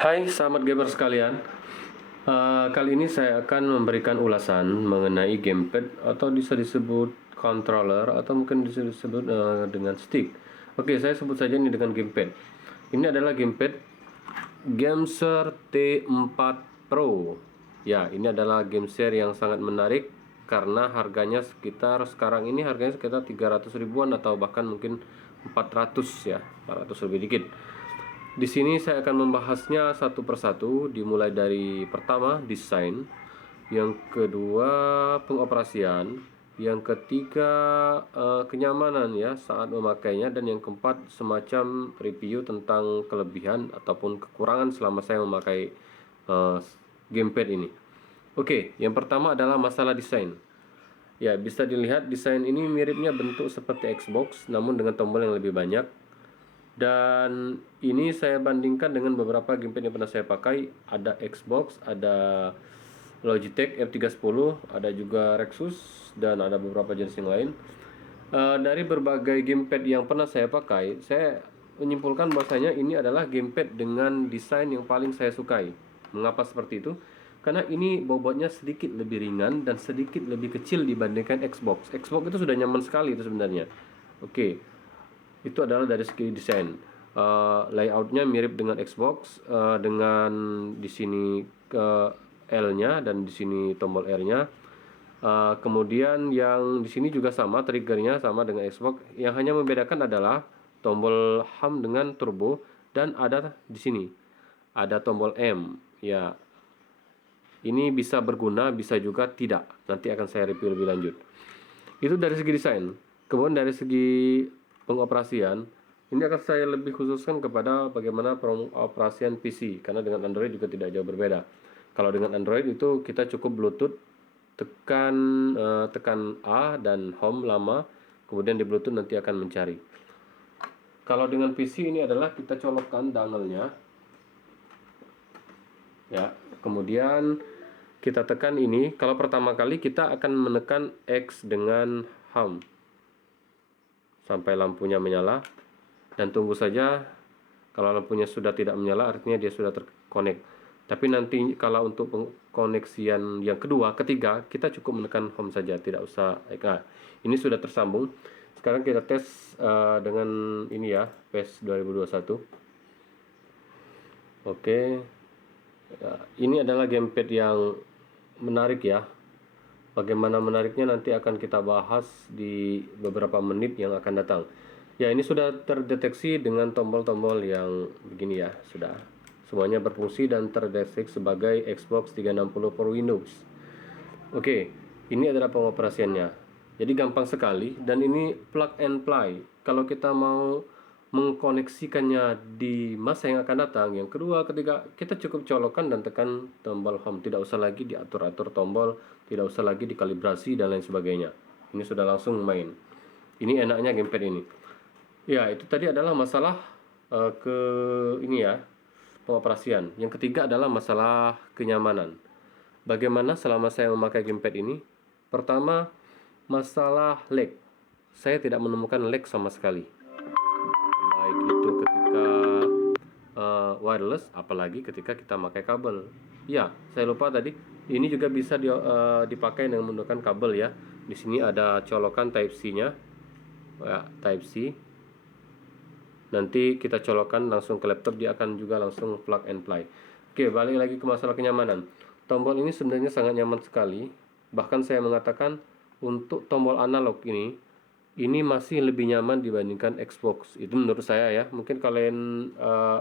Hai sahabat gamer sekalian. Kali ini saya akan memberikan ulasan mengenai gamepad atau bisa disebut controller atau mungkin bisa disebut dengan stick. Oke, saya sebut saja ini dengan gamepad. Ini adalah gamepad Gameser T4 Pro. Ya, ini adalah gameser yang sangat menarik karena harganya sekarang ini harganya sekitar 300 ribuan atau bahkan mungkin 400 ya, 400 lebih dikit. Di sini saya akan membahasnya satu persatu, dimulai dari pertama desain, yang kedua pengoperasian, yang ketiga kenyamanan ya saat memakainya, dan yang keempat semacam review tentang kelebihan ataupun kekurangan selama saya memakai gamepad ini. Oke, yang pertama adalah masalah desain. Ya, bisa dilihat desain ini miripnya bentuk seperti Xbox namun dengan tombol yang lebih banyak. Dan ini saya bandingkan dengan beberapa gamepad yang pernah saya pakai. Ada Xbox, ada Logitech F310, ada juga Rexus, dan ada beberapa jenis yang lain. Dari berbagai gamepad yang pernah saya pakai, saya menyimpulkan bahwasanya ini adalah gamepad dengan desain yang paling saya sukai. Mengapa seperti itu? Karena ini bobotnya sedikit lebih ringan dan sedikit lebih kecil dibandingkan Xbox. Xbox itu sudah nyaman sekali itu sebenarnya. Oke, itu adalah dari segi desain. Layoutnya mirip dengan Xbox, dengan di sini L-nya dan di sini tombol R-nya. Kemudian yang di sini juga sama, triggernya sama dengan Xbox. Yang hanya membedakan adalah tombol HAM dengan turbo, dan ada di sini ada tombol M. Ya, ini bisa berguna, bisa juga tidak. Nanti akan saya review lebih lanjut. Itu dari segi desain. Kemudian dari segi pengoperasian, ini akan saya lebih khususkan kepada bagaimana pengoperasian PC, karena dengan Android juga tidak jauh berbeda. Kalau dengan Android itu kita cukup Bluetooth, tekan A dan home lama, kemudian di Bluetooth nanti akan mencari. Kalau dengan PC ini adalah kita colokkan dongle-nya, ya, kemudian kita tekan ini. Kalau pertama kali kita akan menekan X dengan home sampai lampunya menyala, dan tunggu saja. Kalau lampunya sudah tidak menyala artinya dia sudah terkonek. Tapi nanti kalau untuk pengkoneksian yang kedua, ketiga, kita cukup menekan home saja, tidak usah. Nah, ini sudah tersambung. Sekarang kita tes dengan ini ya, PES 2021. Oke. Ya, ini adalah gamepad yang menarik ya. Bagaimana menariknya nanti akan kita bahas di beberapa menit yang akan datang. Ya, ini sudah terdeteksi dengan tombol-tombol yang begini ya, sudah. Semuanya berfungsi dan terdeteksi sebagai Xbox 360 for Windows. Oke, ini adalah pengoperasiannya. Jadi gampang sekali, dan ini plug and play. Kalau kita mau mengkoneksikannya di masa yang akan datang, yang kedua, ketiga, kita cukup colokkan dan tekan tombol home. Tidak usah lagi diatur-atur tombol, tidak usah lagi dikalibrasi dan lain sebagainya. Ini sudah langsung main. Ini enaknya gamepad ini. Ya, itu tadi adalah masalah ke ini ya, pengoperasian. Yang ketiga adalah masalah kenyamanan. Bagaimana selama saya memakai gamepad ini? Pertama, masalah lag. Saya tidak menemukan lag sama sekali. Baik itu ketika wireless, apalagi ketika kita pakai kabel. Ya, saya lupa tadi. Ini juga bisa dipakai dengan menggunakan kabel ya. Di sini ada colokan Type C-nya. Ya, Type C. Nanti kita colokkan langsung ke laptop, dia akan juga langsung plug and play. Oke, balik lagi ke masalah kenyamanan. Tombol ini sebenarnya sangat nyaman sekali. Bahkan saya mengatakan untuk tombol analog ini masih lebih nyaman dibandingkan Xbox. Itu menurut saya ya. Mungkin kalian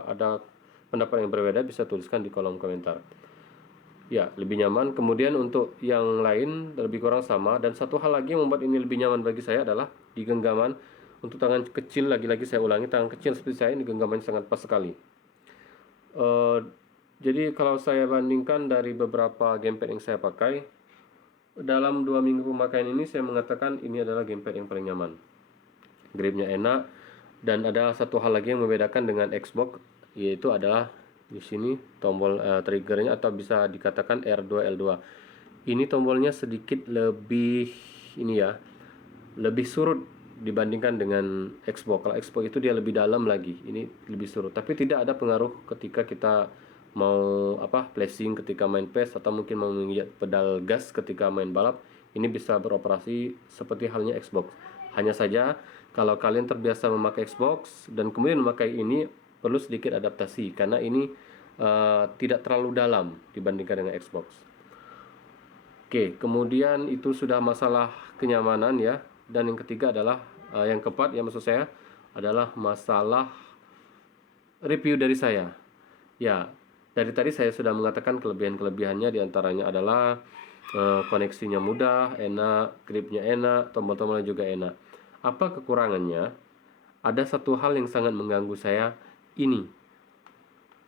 ada pendapat yang berbeda, bisa tuliskan di kolom komentar. Ya, lebih nyaman. Kemudian untuk yang lain lebih kurang sama. Dan satu hal lagi yang membuat ini lebih nyaman bagi saya adalah di genggaman. Untuk tangan kecil, lagi-lagi saya ulangi, tangan kecil seperti saya ini genggamannya sangat pas sekali. Jadi kalau saya bandingkan dari beberapa gamepad yang saya pakai, dalam 2 minggu pemakaian ini saya mengatakan ini adalah gamepad yang paling nyaman. Gripnya enak, dan ada satu hal lagi yang membedakan dengan Xbox, yaitu adalah di sini tombol triggernya, atau bisa dikatakan R2 L2. Ini tombolnya sedikit lebih ini ya, lebih surut dibandingkan dengan Xbox. Kalau Xbox itu dia lebih dalam lagi, ini lebih surut. Tapi tidak ada pengaruh ketika kita mau flashing ketika main PES atau mungkin mau menginjak pedal gas ketika main balap, ini bisa beroperasi seperti halnya Xbox. Hanya saja kalau kalian terbiasa memakai Xbox dan kemudian memakai ini, perlu sedikit adaptasi karena ini tidak terlalu dalam dibandingkan dengan Xbox. Oke, kemudian itu sudah masalah kenyamanan ya. Dan yang ketiga adalah yang keempat ya maksud saya adalah masalah review dari saya. Ya, dari tadi saya sudah mengatakan kelebihan-kelebihannya, diantaranya adalah koneksinya mudah, enak, gripnya enak, tombol-tombolnya juga enak. Apa kekurangannya? Ada satu hal yang sangat mengganggu saya, ini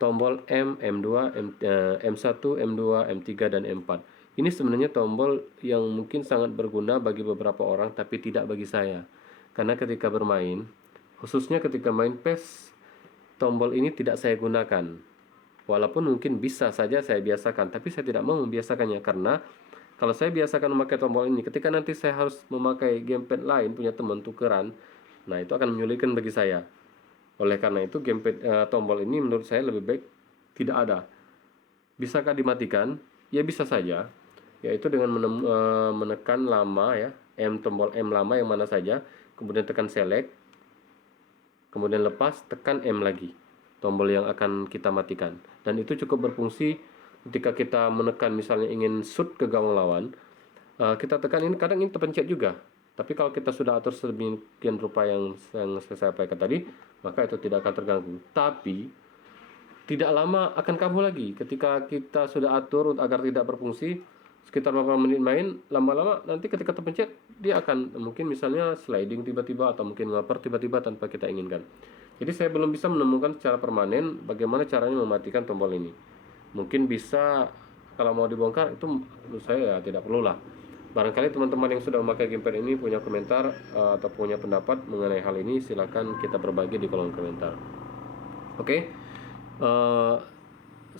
tombol M, M2, M1, M2, M3, dan M4. Ini sebenarnya tombol yang mungkin sangat berguna bagi beberapa orang, tapi tidak bagi saya. Karena ketika bermain, khususnya ketika main PES, tombol ini tidak saya gunakan. Walaupun mungkin bisa saja saya biasakan, tapi saya tidak mau membiasakannya karena kalau saya biasakan memakai tombol ini, ketika nanti saya harus memakai gamepad lain punya teman tukeran, nah itu akan menyulitkan bagi saya. Oleh karena itu tombol ini menurut saya lebih baik tidak ada. Bisakah dimatikan? Ya bisa saja, yaitu dengan menekan lama ya, tombol M lama yang mana saja, kemudian tekan select, kemudian lepas, tekan M lagi, tombol yang akan kita matikan. Dan itu cukup berfungsi ketika kita menekan misalnya ingin shoot ke gawang lawan, kita tekan ini, kadang ini terpencet juga. Tapi kalau kita sudah atur sedemikian rupa yang saya sampaikan tadi, maka itu tidak akan terganggu. Tapi tidak lama akan kambuh lagi ketika kita sudah atur agar tidak berfungsi. Sekitar beberapa menit main, lama-lama nanti ketika terpencet dia akan mungkin misalnya sliding tiba-tiba atau mungkin ngaper tiba-tiba tanpa kita inginkan. Jadi saya belum bisa menemukan secara permanen bagaimana caranya mematikan tombol ini. Mungkin bisa, kalau mau dibongkar itu menurut saya ya tidak perlu lah. Barangkali teman-teman yang sudah memakai gamepad ini punya komentar atau punya pendapat mengenai hal ini, silakan kita berbagi di kolom komentar. Oke.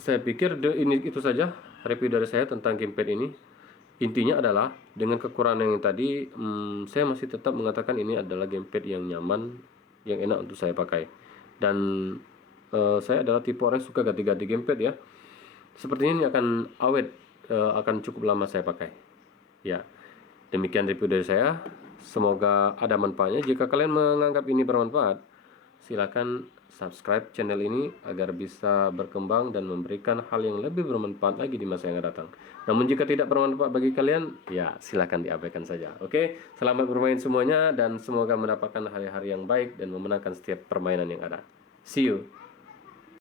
Saya pikir ini itu saja review dari saya tentang gamepad ini. Intinya adalah dengan kekurangan yang tadi, saya masih tetap mengatakan ini adalah gamepad yang nyaman, yang enak untuk saya pakai. Dan saya adalah tipe orang yang suka ganti-ganti gamepad ya. Sepertinya ini akan awet, akan cukup lama saya pakai. Ya, demikian review dari saya. Semoga ada manfaatnya. Jika kalian menganggap ini bermanfaat, silakan subscribe channel ini agar bisa berkembang dan memberikan hal yang lebih bermanfaat lagi di masa yang akan datang. Namun jika tidak bermanfaat bagi kalian, ya silakan diabaikan saja. Oke, selamat bermain semuanya dan semoga mendapatkan hari-hari yang baik dan memenangkan setiap permainan yang ada. See you.